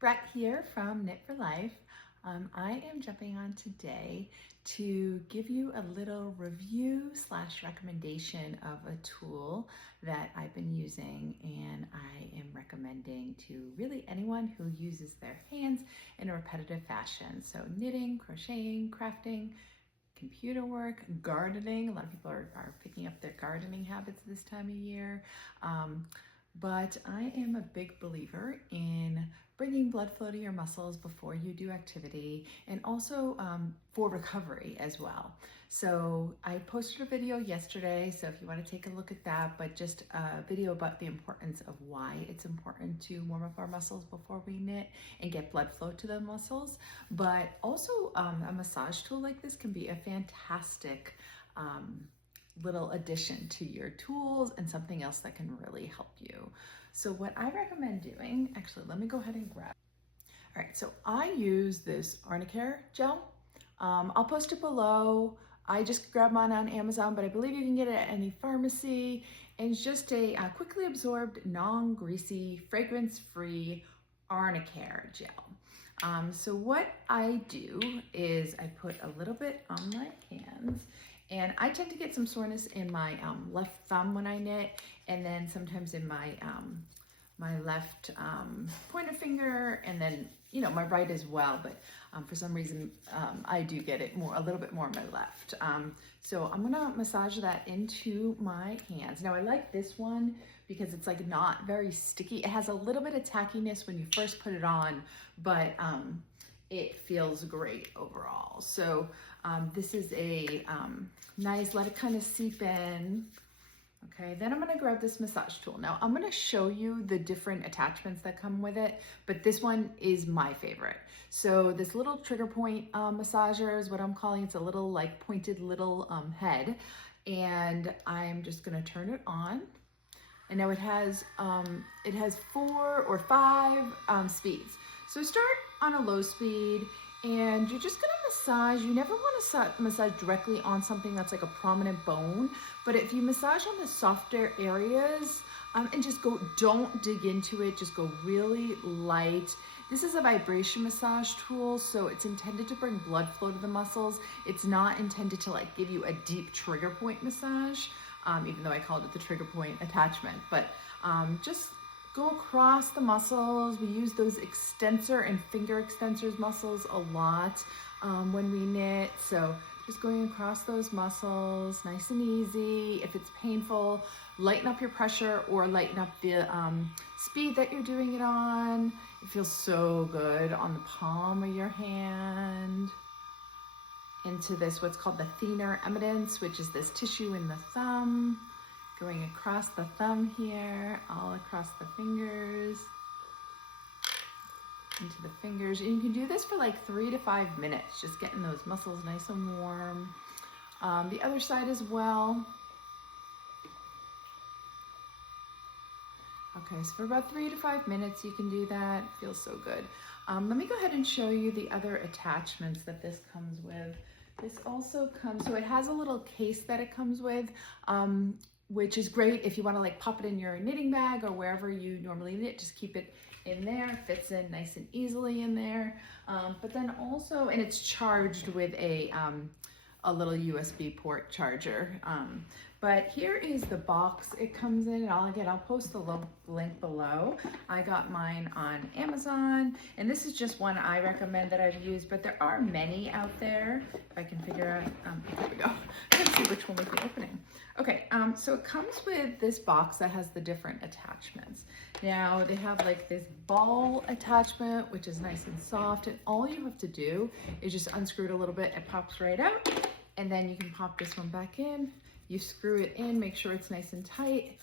Brett here from Knit for Life. I am jumping on today to give you a little review / recommendation of a tool that I've been using and I am recommending to really anyone who uses their hands in a repetitive fashion. So knitting, crocheting, crafting, computer work, gardening. A lot of people are picking up their gardening habits this time of year. But I am a big believer in bringing blood flow to your muscles before you do activity, and also for recovery as well. So I posted a video yesterday, so if you want to take a look at that, but just a video about the importance of why it's important to warm up our muscles before we knit and get blood flow to the muscles. But also a massage tool like this can be a fantastic little addition to your tools and something else that can really help you. So what I recommend doing, actually, let me go ahead and grab. All right, so I use this arnica gel. I'll post it below. I just grabbed mine on Amazon, but I believe you can get it at any pharmacy. And it's just a quickly absorbed, non-greasy, fragrance-free arnica gel. So what I do is I put a little bit on my hands. And I tend to get some soreness in my left thumb when I knit, and then sometimes in my my left pointer finger, and then my right as well. But for some reason, I do get it a little bit more on my left. So I'm gonna massage that into my hands. Now I like this one because it's like not very sticky. It has a little bit of tackiness when you first put it on, but it feels great overall. So this is a nice, let it kind of seep in. Okay, then I'm gonna grab this massage tool. Now I'm gonna show you the different attachments that come with it, but this one is my favorite. So this little trigger point massager is what I'm calling. It's a little like pointed little head, and I'm just gonna turn it on. And now it has 4 or 5 speeds. So start on a low speed, and you're just gonna massage. You never wanna massage directly on something that's like a prominent bone, but if you massage on the softer areas, and just don't dig into it, just go really light. This is a vibration massage tool, so it's intended to bring blood flow to the muscles. It's not intended to like give you a deep trigger point massage, even though I called it the trigger point attachment, but just go across the muscles. We use those extensor and finger extensors muscles a lot when we knit. So just going across those muscles, nice and easy. If it's painful, lighten up your pressure or lighten up the speed that you're doing it on. It feels so good on the palm of your hand. Into this, what's called the thenar eminence, which is this tissue in the thumb. Going across the thumb here, all across the fingers, into the fingers. And you can do this for like 3 to 5 minutes, just getting those muscles nice and warm. The other side as well. Okay, so for about 3 to 5 minutes, you can do that. Feels so good. Let me go ahead and show you the other attachments that this comes with. This also comes, so it has a little case that it comes with, which is great if you want to like pop it in your knitting bag or wherever you normally knit. Just keep it in there, fits in nice and easily in there. But then also, and it's charged with a little USB port charger. But here is the box it comes in, and I'll post the link below. I got mine on Amazon, and this is just one I recommend that I've used, but there are many out there. If I can figure out, here we go. Let's see which one was the opening. Okay, so it comes with this box that has the different attachments. Now they have like this ball attachment, which is nice and soft, and all you have to do is just unscrew it a little bit. It pops right out, and then you can pop this one back in. You screw it in, make sure it's nice and tight,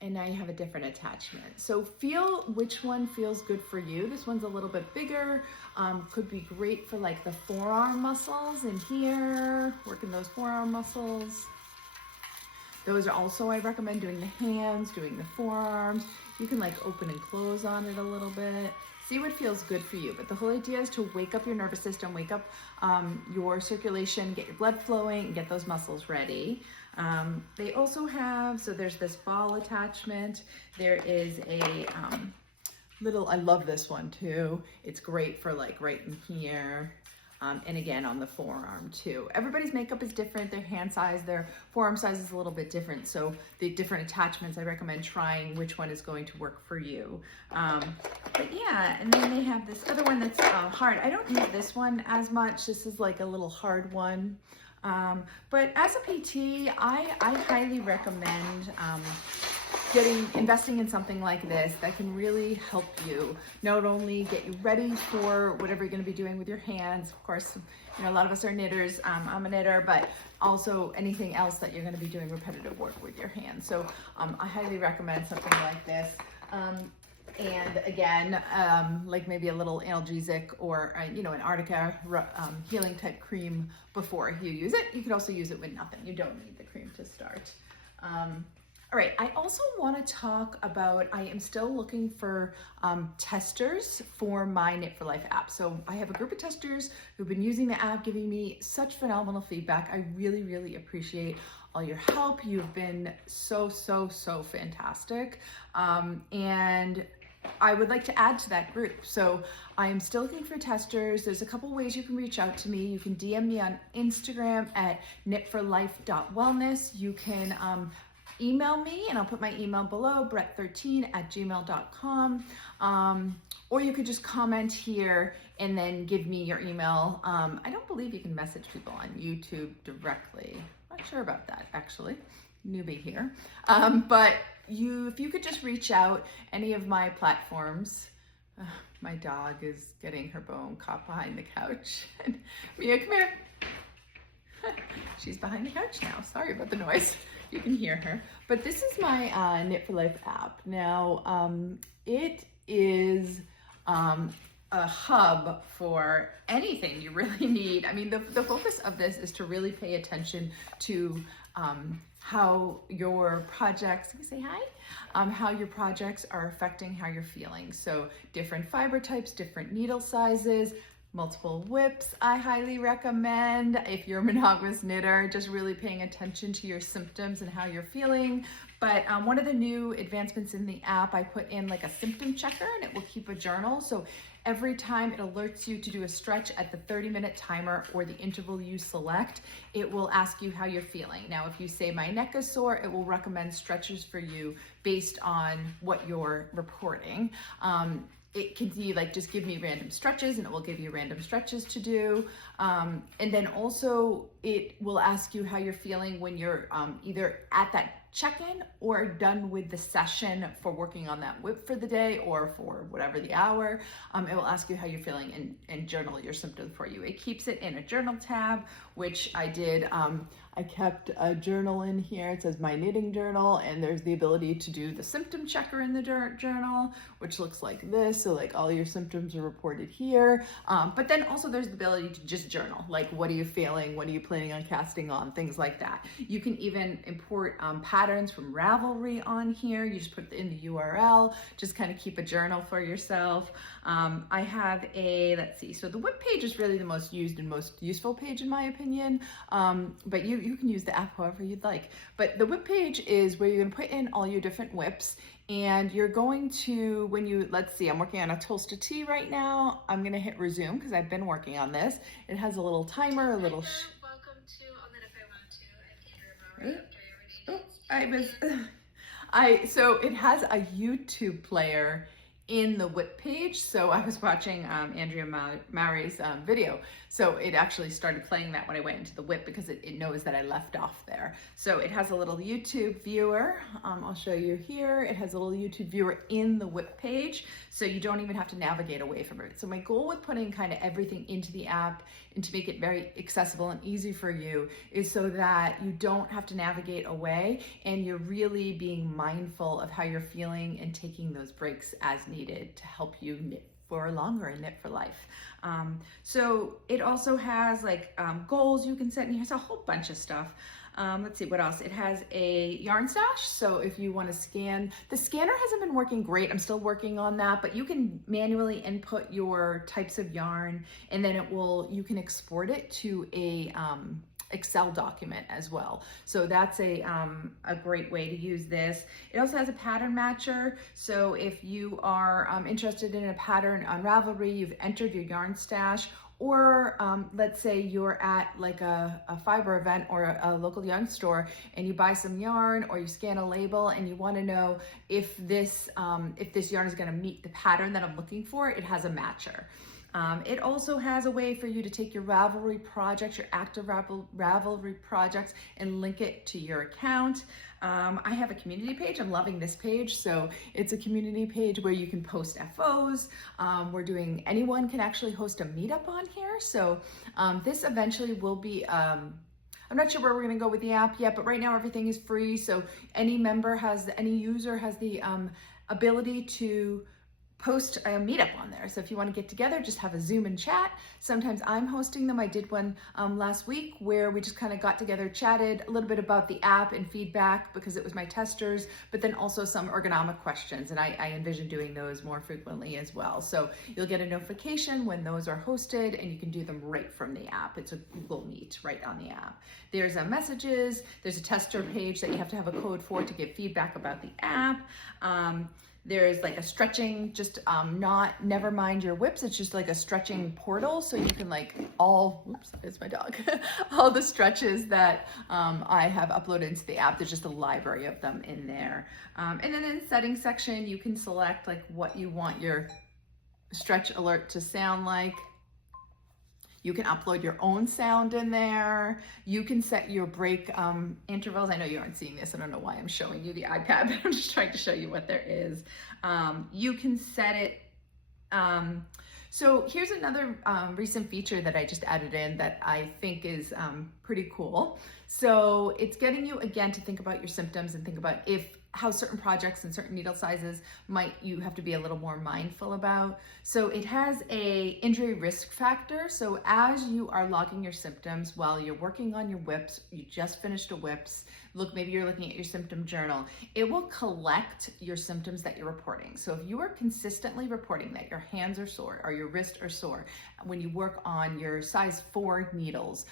and now you have a different attachment. So feel which one feels good for you. This one's a little bit bigger, could be great for like the forearm muscles in here, working those forearm muscles. Those are also, I recommend doing the hands, doing the forearms. You can like open and close on it a little bit. See what feels good for you. But the whole idea is to wake up your nervous system, wake up your circulation, get your blood flowing, and get those muscles ready. They also have, so there's this ball attachment. There is a I love this one too. It's great for like right in here. And again, on the forearm too. Everybody's makeup is different. Their hand size, their forearm size is a little bit different. So the different attachments, I recommend trying which one is going to work for you. But yeah, and then they have this other one that's hard. I don't use this one as much. This is like a little hard one. But as a PT, I highly recommend investing in something like this that can really help you not only get you ready for whatever you're going to be doing with your hands. Of course, you know, a lot of us are knitters. I'm a knitter, but also anything else that you're going to be doing repetitive work with your hands. So I highly recommend something like this. And again, like maybe a little analgesic or, you know, an Arnica healing type cream before you use it. You could also use it with nothing. You don't need the cream to start. All right, I also want to talk about, I am still looking for testers for my Knit for Life app. So I have a group of testers who've been using the app, giving me such phenomenal feedback. I really, really appreciate all your help. You've been so fantastic. And I would like to add to that group. So I am still looking for testers. There's a couple ways you can reach out to me. You can DM me on Instagram at knitforlife.wellness. You can email me, and I'll put my email below, brett13@gmail.com. Or you could just comment here and then give me your email. I don't believe you can message people on YouTube directly. Not sure about that, actually. Newbie here. But if you could just reach out any of my platforms. My dog is getting her bone caught behind the couch. And Mia, come here. She's behind the couch now. Sorry about the noise. You can hear her. But this is my Knit for Life app. Now, it is a hub for anything you really need. I mean, the focus of this is to really pay attention to how your projects, you can say hi, how your projects are affecting how you're feeling. So different fiber types, different needle sizes, multiple whips I highly recommend. If you're a monogamous knitter, just really paying attention to your symptoms and how you're feeling. But one of the new advancements in the app, I put in like a symptom checker, and it will keep a journal. So every time it alerts you to do a stretch at the 30-minute timer or the interval you select, it will ask you how you're feeling. Now, if you say my neck is sore, it will recommend stretches for you based on what you're reporting. It can be like, just give me random stretches, and it will give you random stretches to do. And then also it will ask you how you're feeling when you're either at that check-in or done with the session for working on that whip for the day or for whatever the hour. It will ask you how you're feeling and journal your symptoms for you. It keeps it in a journal tab, which I did. I kept a journal in here. It says my knitting journal, and there's the ability to do the symptom checker in the journal, which looks like this. So like all your symptoms are reported here. But then also there's the ability to just journal, like what are you feeling? What are you planning on casting on? Things like that. You can even import patterns from Ravelry on here. You just put in the URL, just kind of keep a journal for yourself. I have let's see, so the whip page is really the most used and most useful page in my opinion, but you can use the app however you'd like. But the whip page is where you're gonna put in all your different whips, and you're going to, let's see, I'm working on a Tolsta T right now. I'm gonna hit resume because I've been working on this. It has a little timer, Welcome to I'll Knit If I Want to. So it has a YouTube player in the whip page. So I was watching Andrea Maury's video. So it actually started playing that when I went into the whip because it knows that I left off there. So it has a little YouTube viewer. I'll show you here. It has a little YouTube viewer in the whip page. So you don't even have to navigate away from it. So my goal with putting kind of everything into the app and to make it very accessible and easy for you is so that you don't have to navigate away and you're really being mindful of how you're feeling and taking those breaks as needed to help you knit for longer and knit for life. So it also has like goals you can set in here. It's a whole bunch of stuff. Let's see what else. It has a yarn stash. So if you want to scan, the scanner hasn't been working great. I'm still working on that, but you can manually input your types of yarn, and then you can export it to a Excel document as well. So that's a great way to use this. It also has a pattern matcher. So if you are interested in a pattern on Ravelry, you've entered your yarn stash, or let's say you're at like a fiber event or a local yarn store and you buy some yarn, or you scan a label and you want to know if this yarn is going to meet the pattern that I'm looking for, it has a matcher. It also has a way for you to take your Ravelry projects, your active Ravelry projects, and link it to your account. I have a community page. I'm loving this page. So it's a community page where you can post FOs. Anyone can actually host a meetup on here. So this eventually will be, I'm not sure where we're going to go with the app yet, but right now everything is free. So any user has the ability to post a meetup on there. So if you want to get together, just have a Zoom and chat. Sometimes I'm hosting them. I did one last week where we just kind of got together, chatted a little bit about the app and feedback because it was my testers, but then also some ergonomic questions. And I envision doing those more frequently as well. So you'll get a notification when those are hosted, and you can do them right from the app. It's a Google Meet right on the app. There's messages, there's a tester page that you have to have a code for to give feedback about the app. There's like a stretching, never mind your whips. It's just like a stretching portal. So you can oops, it's my dog. All the stretches that I have uploaded into the app, there's just a library of them in there. And then in the settings section, you can select like what you want your stretch alert to sound like. You can upload your own sound in there. You can set your break intervals. I know you aren't seeing this. I don't know why I'm showing you the iPad, but I'm just trying to show you what there is. You can set it. So here's another recent feature that I just added in that I think is pretty cool. So it's getting you again to think about your symptoms and think about how certain projects and certain needle sizes you have to be a little more mindful about. So it has a injury risk factor. So as you are logging your symptoms while you're working on your whips, you just finished a whips, maybe you're looking at your symptom journal, it will collect your symptoms that you're reporting. So if you are consistently reporting that your hands are sore or your wrists are sore when you work on your size 4 needles,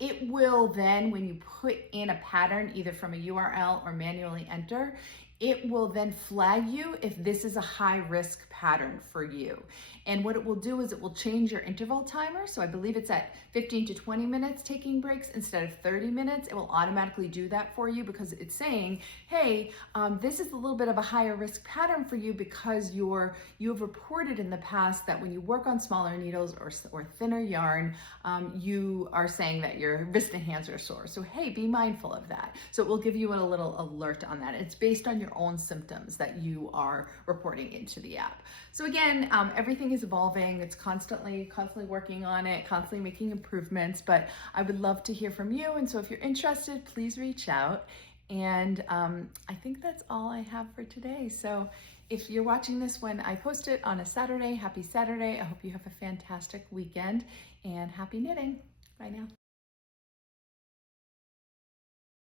it will then, when you put in a pattern, either from a URL or manually enter, it will then flag you if this is a high risk pattern for you. And what it will do is it will change your interval timer. So I believe it's at 15 to 20 minutes taking breaks instead of 30 minutes. It will automatically do that for you because it's saying, hey, this is a little bit of a higher risk pattern for you because you have reported in the past that when you work on smaller needles or thinner yarn, you are saying that your wrist and hands are sore. So hey, be mindful of that. So it will give you a little alert on that. It's based on your own symptoms that you are reporting into the app. So again, everything is evolving. It's constantly working on it, constantly making improvements, but I would love to hear from you. And so if you're interested, please reach out. And I think that's all I have for today. So if you're watching this when I post it on a Saturday, happy Saturday. I hope you have a fantastic weekend and happy knitting. Bye now.